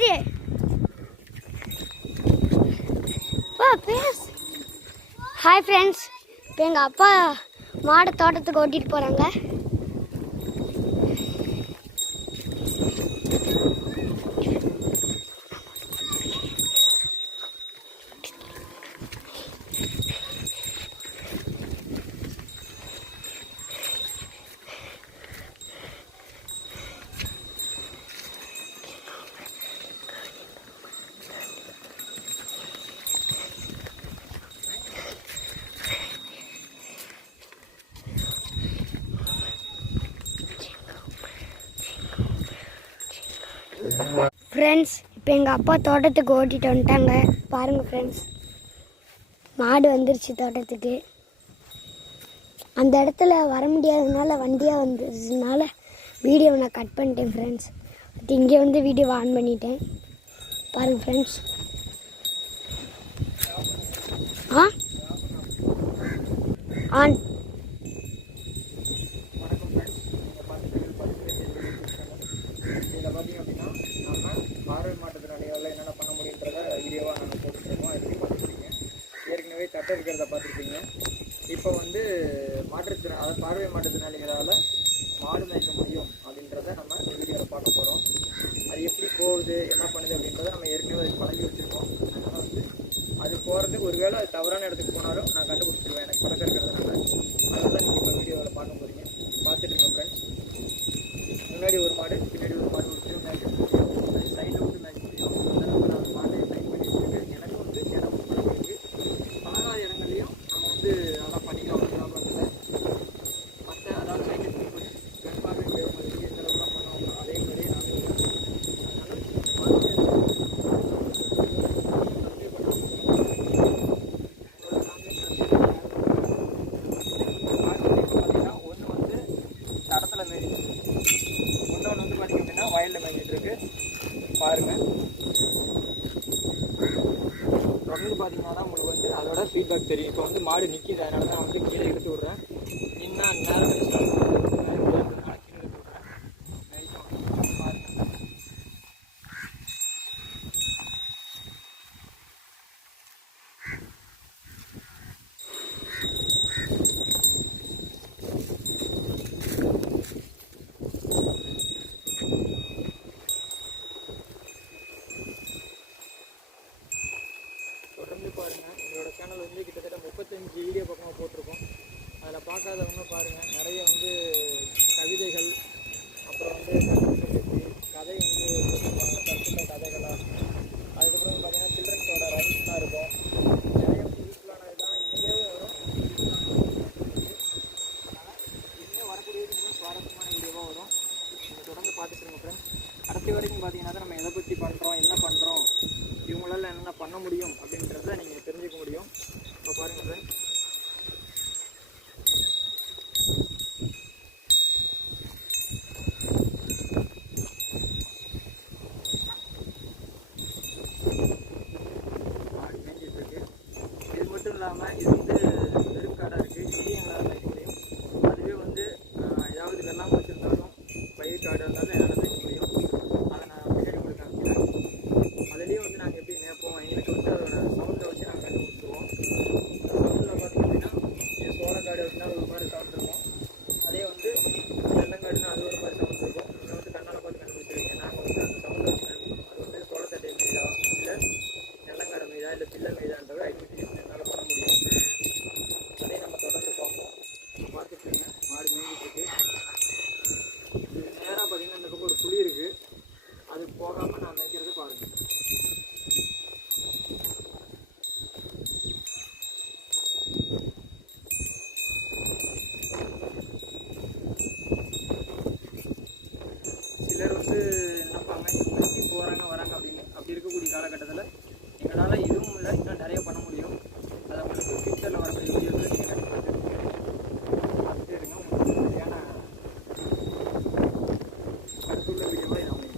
போயிட்டு hi friends, இப்போ எங்கள் அப்பா மாடு தோட்டத்துக்கு ஓட்டிகிட்டு போகிறாங்க. ஃப்ரெண்ட்ஸ், இப்போ எங்கள் அப்பா தோட்டத்துக்கு ஓட்டிகிட்டு வந்துட்டாங்க. பாருங்கள் ஃப்ரெண்ட்ஸ், மாடு வந்துருச்சு தோட்டத்துக்கு. அந்த இடத்துல வர முடியாததுனால வண்டியாக வந்ததுனால வீடியோவை நான் கட் பண்ணிட்டேன் ஃப்ரெண்ட்ஸ். அது இங்கே வந்து வீடியோவை ஆன் பண்ணிட்டேன். பாருங்கள் ஃப்ரெண்ட்ஸ். ஆன். ஏற்கனவே கட்டை இருக்கிறத பார்த்துருப்பீங்க. இப்போ வந்து பார்வை மாற்றுத்திறனாளிகளால் மாடு மேய்க்க முடியும் அப்படின்றத நம்ம வீடியோவில் பார்க்க போகிறோம். அது எப்படி போகுது, என்ன பண்ணுது அப்படின்றத நம்ம ஏற்கனவே அதுக்கு பழகி வச்சுருக்கோம். அதனால் வந்து அது போகிறது ஒருவேளை அது தவறான இடத்துக்கு போனாலும் நான் கண்டுபிடிச்சிருவேன், எனக்கு பழக்கம் இருக்கிறதுனால. அதெல்லாம் நீங்கள் இப்போ வீடியோவில் பார்க்க போகிறீங்க. பார்த்துட்டு இருக்கோம் ஃப்ரெண்ட்ஸ். முன்னாடி ஒரு மாடு, பின்னாடி ஒரு மாடு விட்டு மேய்க்க முடியும், அது சைடில் விட்டு மேய்க்க முடியும். அதனால் நான் மாட்டை லைன் பண்ணி வச்சுருக்கேன். எனக்கு வந்து இடம் பழக்கம் இருக்குது. பழகாத இடங்கள்லையும் நம்ம வந்து அதெல்லாம் பண்ணிக்கலாம். ப்ராப்ளத்தில் மற்ற அதாவது சைடில் கண்பார்வை முடியாதவங்களுக்கு எந்த அளவுக்குலாம் பண்ணுவாங்க அதே மாதிரி நாங்கள் வயலில் மேய்ஞ்சிட்டு இருக்கு. பாருங்கள், தொடர்ந்து பார்த்தீங்கன்னா தான் உங்களுக்கு வந்து அதோட ஃபீட்பேக் தெரியும். இப்போ வந்து மாடு நிற்கிது, அதனால தான் வந்து கீழே இழுத்து விட்றேன். இன்னும் நேரம் கழிச்சு கீழே இழுத்து விட்றேன். பாருங்கள், எங்களோட சேனல் வந்து கிட்டத்தட்ட 35 வீடியோ பக்கமாக போட்டிருக்கோம். அதில் பார்க்காதவங்க பாருங்கள். நிறைய வந்து கவிதைகள், அப்புறம் வந்து கதை வந்து கருத்துள்ள கதைகளாக, அதுக்கப்புறம் வந்து பார்த்திங்கன்னா சில்ட்ரன்ஸோட ரைம்ஸ்லாம் இருக்கும். நிறைய வந்து யூஸ்ஃபுல்லானது தான் இனிமேலும் வரும். அதனால் இனிமேல் வரக்கூடியது இன்னும் சுவாரஸ்யமான வீடியோவாக வரும். நீங்கள் தொடர்ந்து பார்த்துட்டுருங்க ஃப்ரெண்ட்ஸ். கடைசி வரைக்கும் பார்த்தீங்கன்னா தான் நம்ம எதை பற்றி பண்ணுறோம், என்ன பண்ணுறோம், இவங்களால என்ன பண்ண முடியும் அப்படின்றத நீங்கள் தெரிஞ்சுக்க முடியும். இப்போ பாருங்கள் ஃப்ரெண்ட்ஸ், மாடு மேய்ஞ்சிட்ருக்கு. இது மட்டும் இல்லாமல் இது வந்து வெறுங்காடாக இருக்குது. இங்கேயும் எங்களால் மேய்க்க முடியும். அதுவே வந்து ஏதாவது வெள்ளாமல் வச்சுருந்தாலும் பயிர் காடு இருந்தாலும் என்னால் மேய்க்க முடியும். அதை நான் பின்னாடி உங்களுக்கு காமிக்கிறேன். அதுலேயும் வந்து நாங்கள் எப்படி மேய்ப்போம், எங்களுக்கு வந்து அதோட சவுண்டை வச்சு நாங்கள் கண்டுபிடிச்சிருவோம். சவுண்டில் பார்த்தோம் அப்படின்னா இது சோளக்காடு அப்படின்னா ஒரு மாதிரி சவுண்ட் இருக்கும். அதே வந்து வெள்ளங்காடுன்னா அது ஒரு மாதிரி சவுண்ட் இருக்கும். இதை வந்து கண்ணால் பார்த்து கண்டுபிடிச்சிருக்கீங்க. நாங்கள் வந்து அந்த சவுண்டை வச்சு கண்டுபிடிப்போம். அது வந்து சோளத்தட்டை மீதா இல்லை வெள்ளங்காடு மீதா இல்லை பிள்ளை மீதான்றதை ஐடென்டிஃபிகேஷன் என்னால் பண்ண முடியும். அதே நம்ம தொடர்ந்து பார்ப்போம். பார்த்துட்டுருங்க, மாடு மேய்ஞ்சிட்ருக்கு. இது நேராக பார்த்தீங்கன்னா இந்த பக்கம் ஒரு புளி இருக்குது. அது போகாமல் நான் மேய்க்கிறது பாருங்கள். சிலர் வந்து நினைப்பாங்க இவங்க எப்படி போகிறாங்க வராங்க அப்படின்னு. அப்படி இருக்கக்கூடிய காலகட்டத்தில் எங்களால் இதுவும் இல்லை, இன்னும் நிறைய பண்ண முடியும். அதை உங்களுக்கு ஃபியூச்சரில் வரக்கூடிய வீடியோவில் நீங்கள் கண்டிப்பாக தெரிஞ்சுக்கணும். பார்த்துட்டே இருங்க. உங்களுக்கு சரியான கருத்துள்ள வீடியோவை நான்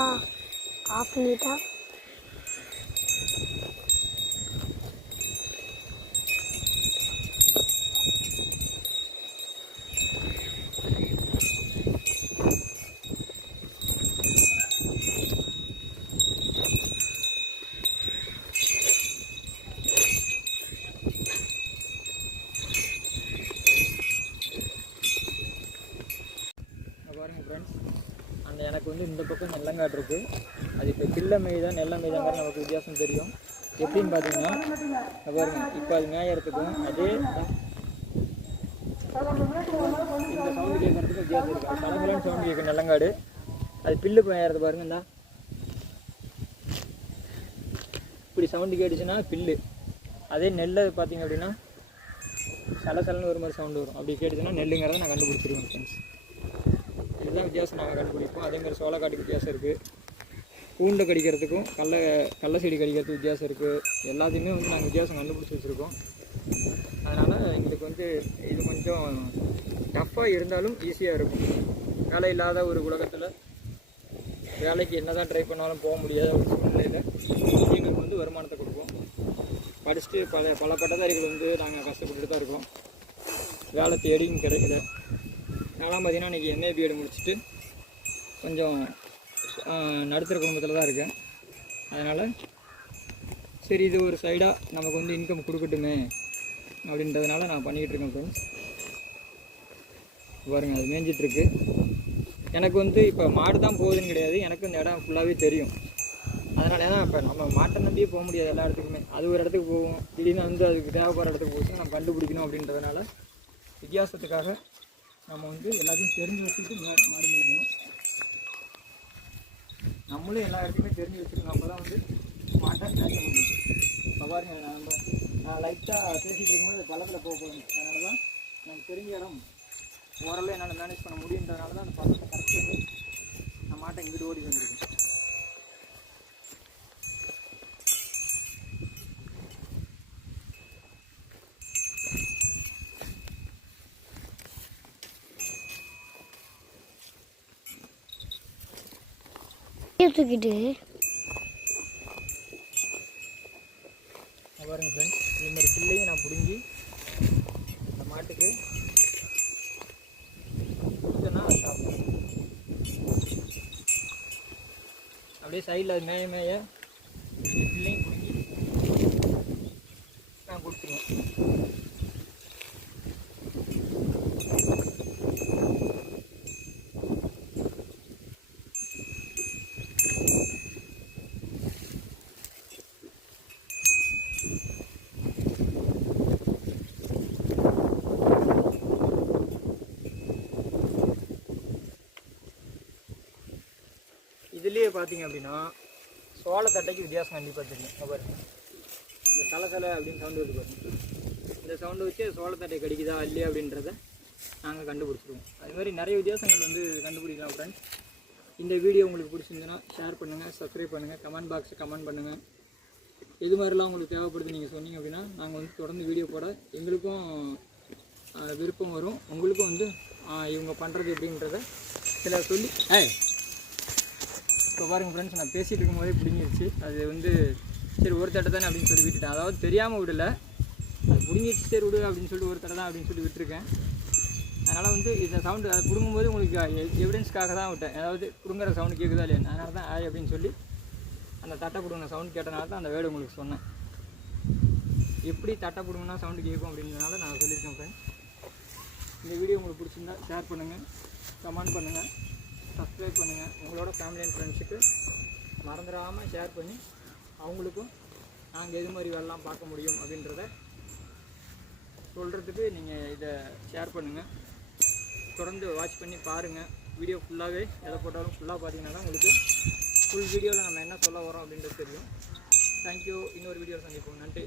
அப்பா ஆஃப் பண்ணிட்டா. பாருங்கள் ஃப்ரெண்ட்ஸ், அந்த எனக்கு வந்து இந்த பக்கம் நெல்லங்காடு இருக்குது. அது இப்போ பிள்ளை மேய்தான் நெல்லை மேய்தாங்கிற நமக்கு வித்தியாசம் தெரியும். எப்படின்னு பார்த்தீங்கன்னா பாருங்கள், இப்போ அது மேயறதுக்கும் அதே இந்த சவுண்டு கேட்கறதுக்கும் வித்தியாசம் இருக்குது. அது கலங்கலன்னு சவுண்டு கேட்கும் நெல்லங்காடு. அது பில்லு மேயறது பாருங்க, இந்தா இப்படி சவுண்டு கேட்டுச்சுன்னா பில்லு. அதே நெல்லை பார்த்தீங்க அப்படின்னா சலசலன்னு ஒரு மாதிரி சவுண்டு வரும். அப்படி கேட்டுச்சுன்னா நெல்லுங்கிறத நான் கண்டுபிடிச்சிருவேன் ஃப்ரெண்ட்ஸ். இதுதான் வித்தியாசம் நாங்கள் கண்டுபிடிப்போம். அதேமாதிரி சோளக்காட்டுக்கு வித்தியாசம் இருக்குது, பூண்டை கடிக்கிறதுக்கும் கடலை செடி கடிக்கிறதுக்கு வித்தியாசம் இருக்குது. எல்லாத்தையுமே வந்து நாங்கள் வித்தியாசம் கண்டுபிடிச்சி வச்சுருக்கோம். அதனால் எங்களுக்கு வந்து இது கொஞ்சம் டஃப்பாக இருந்தாலும் ஈஸியாக இருக்கும். வேலை இல்லாத ஒரு உலகத்தில் வேலைக்கு என்ன தான் ட்ரை பண்ணாலும் போக முடியாத ஒரு சூழ்நிலையில் எங்களுக்கு வந்து வருமானத்தை கொடுப்போம். படிச்சுட்டு பல பட்டதாரிகள் வந்து நாங்கள் கஷ்டப்பட்டுட்டு தான் இருக்கோம். வேலை தேடியும் கிடைக்கல. நான்லாம் பார்த்தீங்கன்னா இன்றைக்கி MA BEd முடிச்சுட்டு கொஞ்சம் நடுத்தர குடும்பத்தில் தான் இருக்கேன். அதனால் சரி, இது ஒரு சைடாக நமக்கு வந்து இன்கம் கொடுக்கட்டுமே அப்படின்றதுனால நான் பண்ணிக்கிட்டு இருக்கேன் ஃப்ரெண்ட்ஸ். பாருங்கள், அது மேய்ஞ்சிட்ருக்கு. எனக்கு வந்து இப்போ மாடு தான் போகுதுன்னு கிடையாது, எனக்கு இந்த இடம் ஃபுல்லாகவே தெரியும். அதனால தான் இப்போ நம்ம மாட்டை நம்பியே போக முடியாது எல்லா இடத்துக்குமே. அது ஒரு இடத்துக்கு போகும், திடீர்னு வந்து அதுக்கு தேவைப்படுற இடத்துக்கு போச்சு நம்ம கண்டுபிடிக்கணும். அப்படின்றதுனால வித்தியாசத்துக்காக நம்ம வந்து எல்லாத்தையும் தெரிஞ்சு வச்சுட்டு மாடு மேய்க்கணும். நம்மளும் எல்லா இடத்துக்குமே தெரிஞ்சு வச்சுருக்கோம். அப்போ தான் வந்து மாட்டை மேய்க்க முடியும். இப்போ பாருங்க, நான் லைட்டாக பேசிகிட்டு இருக்கும்போது பள்ளத்தில் போக போகணும். அதனால தான் எனக்கு தெரிஞ்ச இடம் ஓரளவு என்னால் மேனேஜ் பண்ண முடியுன்றதுனால தான் அந்த பள்ளத்தை கரெக்ட் பண்ணி நான் மாட்டை இங்கிட்டு ஓடி வந்துருக்கேன். தூக்கிட்டு பாருங்கள் ஃப்ரெண்ட்ஸ், இது மாதிரி பிள்ளையும் நான் பிடுங்கி இந்த மாட்டுக்கு கொடுத்தேன்னா அது சாப்பிடும். அப்படியே சைடில் அது மேய மேய பிள்ளையும் பிடுங்கி நான் கொடுத்துருவேன். இதுலேயே பார்த்தீங்க அப்படின்னா சோளத்தட்டைக்கு வித்தியாசம் கண்டிப்பாக தெரியும். பாருங்க, இந்த சலசலை அப்படின்னு சவுண்டு வருது பாருங்க. இந்த சவுண்டு வச்சு சோளத்தட்டை கடிக்குதா இல்லையா அப்படின்றத நாங்கள் கண்டுபிடிச்சிருவோம். அதுமாதிரி நிறைய வித்தியாசங்கள் வந்து கண்டுபிடிக்கலாம் ஃப்ரெண்ட்ஸ். இந்த வீடியோ உங்களுக்கு பிடிச்சிருந்துன்னா ஷேர் பண்ணுங்கள், சப்ஸ்கிரைப் பண்ணுங்கள், கமெண்ட் பாக்ஸில் கமெண்ட் பண்ணுங்கள். எது மாதிரிலாம் உங்களுக்கு தேவைப்படுது நீங்கள் சொன்னீங்க அப்படின்னா நாங்கள் வந்து தொடர்ந்து வீடியோ போட எங்களுக்கும் விருப்பம் வரும். உங்களுக்கும் வந்து இவங்க பண்ணுறது எப்படின்றத சில சொல்லி இப்போ பாருங்கள் ஃப்ரெண்ட்ஸ், நான் பேசிகிட்டு இருக்கும்போதே பிடிங்கிருச்சு. அது வந்து சரி ஒரு தட்டை தானே அப்படின்னு சொல்லி விட்டுட்டேன். அதாவது தெரியாமல் விடலை, அது பிடிங்கிருச்சு, சரி விடு அப்படின்னு சொல்லிட்டு ஒரு தடை தான் அப்படின்னு சொல்லி விட்டுருக்கேன். அதனால் வந்து இந்த சவுண்டு அதை பிடுங்கும்போது உங்களுக்கு எவிடன்ஸ்க்காக தான் விட்டேன். அதாவது பிடுங்குற சவுண்டு கேட்குதா இல்லையா, அதனால தான் அப்படின்னு சொல்லி அந்த தட்டை பிடுங்கின சவுண்டு கேட்டனால தான் அந்த வேர்டு உங்களுக்கு சொன்னேன். எப்படி தட்டை பிடுங்கினா சவுண்டு கேட்கும் அப்படின்றதுனால நான் சொல்லியிருக்கேன் ஃப்ரெண்ட்ஸ். இந்த வீடியோ உங்களுக்கு பிடிச்சிருந்தா ஷேர் பண்ணுங்கள், கமெண்ட் பண்ணுங்கள், சப்ஸ்கிரைப் பண்ணுங்கள். உங்களோட ஃபேமிலி அண்ட் ஃப்ரெண்ட்ஸுக்கு மறந்துடாமல் ஷேர் பண்ணி அவங்களுக்கும் நாங்கள் எது மாதிரி வேலைலாம் பார்க்க முடியும் அப்படின்றத சொல்கிறதுக்கு நீங்கள் இதை ஷேர் பண்ணுங்கள். தொடர்ந்து வாட்ச் பண்ணி பாருங்கள். வீடியோ ஃபுல்லாகவே எதை போட்டாலும் ஃபுல்லாக பார்த்தீங்கன்னா தான் உங்களுக்கு ஃபுல் வீடியோவில் நம்ம என்ன சொல்ல வரோம் அப்படின்றது தெரியும். தேங்க்யூ. இன்னொரு வீடியோவில் சந்திப்போம். நன்றி.